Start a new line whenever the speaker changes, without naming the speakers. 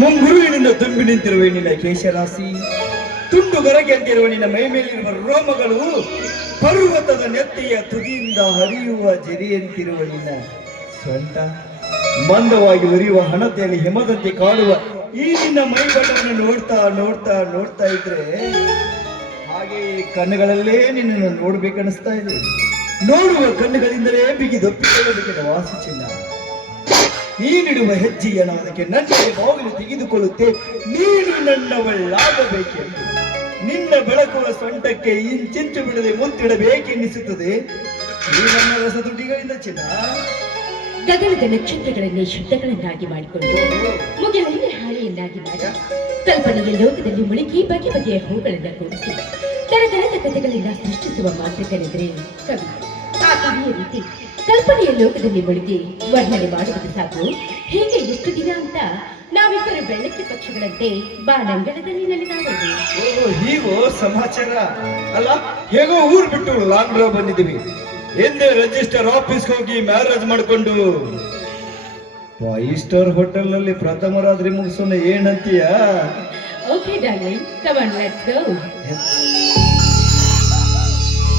ಮುಂಗುರುವಿನಿಂದ ತುಂಬಿ ನಿಂತಿರುವ ನಿನ್ನ ಕೇಶರಾಶಿ, ತುಂಡು ಗರಗೆಂದಿರುವ ನಿನ್ನ ಮೈ ಮೇಲಿರುವ ರೋಮಗಳು ಪರ್ವತದ ನೆತ್ತಿಯ ತುದಿಯಿಂದ ಹರಿಯುವ ಜರಿಯಂತಿರುವ ನಿನ್ನ ಸ್ವಂತ, ಮಂದವಾಗಿ ಉರಿಯುವ ಹಣತೆಯಲ್ಲಿ ಹಿಮದಂತೆ ಕಾಡುವ ಈ ನಿನ್ನ ಮೈ ಬಣ್ಣವನ್ನು ನೋಡ್ತಾ ನೋಡ್ತಾ ನೋಡ್ತಾ ಇದ್ರೆ ಹಾಗೆ ಕಣ್ಣುಗಳಲ್ಲೇ ನಿನ್ನನ್ನು ನೋಡ್ಬೇಕನ್ನಿಸ್ತಾ ಇದೆ. ನೋಡುವ ಕಣ್ಣುಗಳಿಂದಲೇ ಬಿಗಿ ವಾಸಿ ಚಿನ್ನ. ನೀನಿಡುವ ಹೆಜ್ಜೆಯ ಅದಕ್ಕೆ ನನ್ನಲ್ಲಿ ಬಾಗಿಲು ತೆಗೆದುಕೊಳ್ಳುತ್ತೆ, ನೀನು ನನ್ನವಳಾಗಬೇಕೆಂದು. ನಿನ್ನ ಬೆಳಕುವ ಸೊಂಟಕ್ಕೆ ಇಂಚಿಂಚು ಬಿಡದೆ ಮುಂತಿಡಬೇಕೆನ್ನಿಸುತ್ತದೆ. ಈ ನನ್ನ ರಸದುಡಿಗಳಿಂದ ಚಿನ್ನ
ಗಗನದ ನಕ್ಷತ್ರಗಳನ್ನೇ ಶುದ್ಧಗಳನ್ನಾಗಿ ಮಾಡಿಕೊಂಡು ಮುಗಿಲನ್ನೇ ಹಾಳೆಯನ್ನಾಗಿ ಮಾಡಿ ಕಲ್ಪನೆಯ ಲೋಕದಲ್ಲಿ ಮುಳುಗಿ ಬಗೆ ಬಗೆಯ ಹೂಗಳನ್ನ ಕೂಡಿಸಿ, ತರತರದ ಕಥೆಗಳಿಂದ ಸೃಷ್ಟಿಸುವ ಮಾಂತ್ರಿಕನೆಂದರೆ ಕವಿ. ರೀತಿ ಕಲ್ಪನೆಯ ಲೋಕದಲ್ಲಿ ಮುಳುಗಿ ವರ್ಣನೆ ಮಾಡುವುದು ಸಾಕು. ಹೇಗೆ ಎಷ್ಟು ದಿನ ಅಂತ ನಾವಿಬ್ಬರು ಬೆಳ್ಳಕ್ಕೆ ಪಕ್ಷಗಳಂತೆ ಬಾಣಂಗಳದಲ್ಲಿ ನಲಿದಾಡೋದು
ಓ ಹೀಗೋ ಸಮಾಚಾರ. ಅಲ್ಲ ಹೇಗೋ ಊರ್ ಬಿಟ್ಟು ಲಾಂಗ್ ಡ್ರೈವ್ ಬಂದಿದ್ದೀವಿ. ಎಂದೇ ರಿಜಿಸ್ಟರ್ ಆಫೀಸ್ ಹೋಗಿ ಮ್ಯಾರೇಜ್ ಮಾಡ್ಕೊಂಡು. ಫೈವ್ ಸ್ಟಾರ್ ಹೋಟೆಲ್ನಲ್ಲಿ ಪ್ರಥಮ ರಾತ್ರಿ ಮುಗಿಸೋಣ ಏನಂತೀಯ?
Okay darling come on let's go.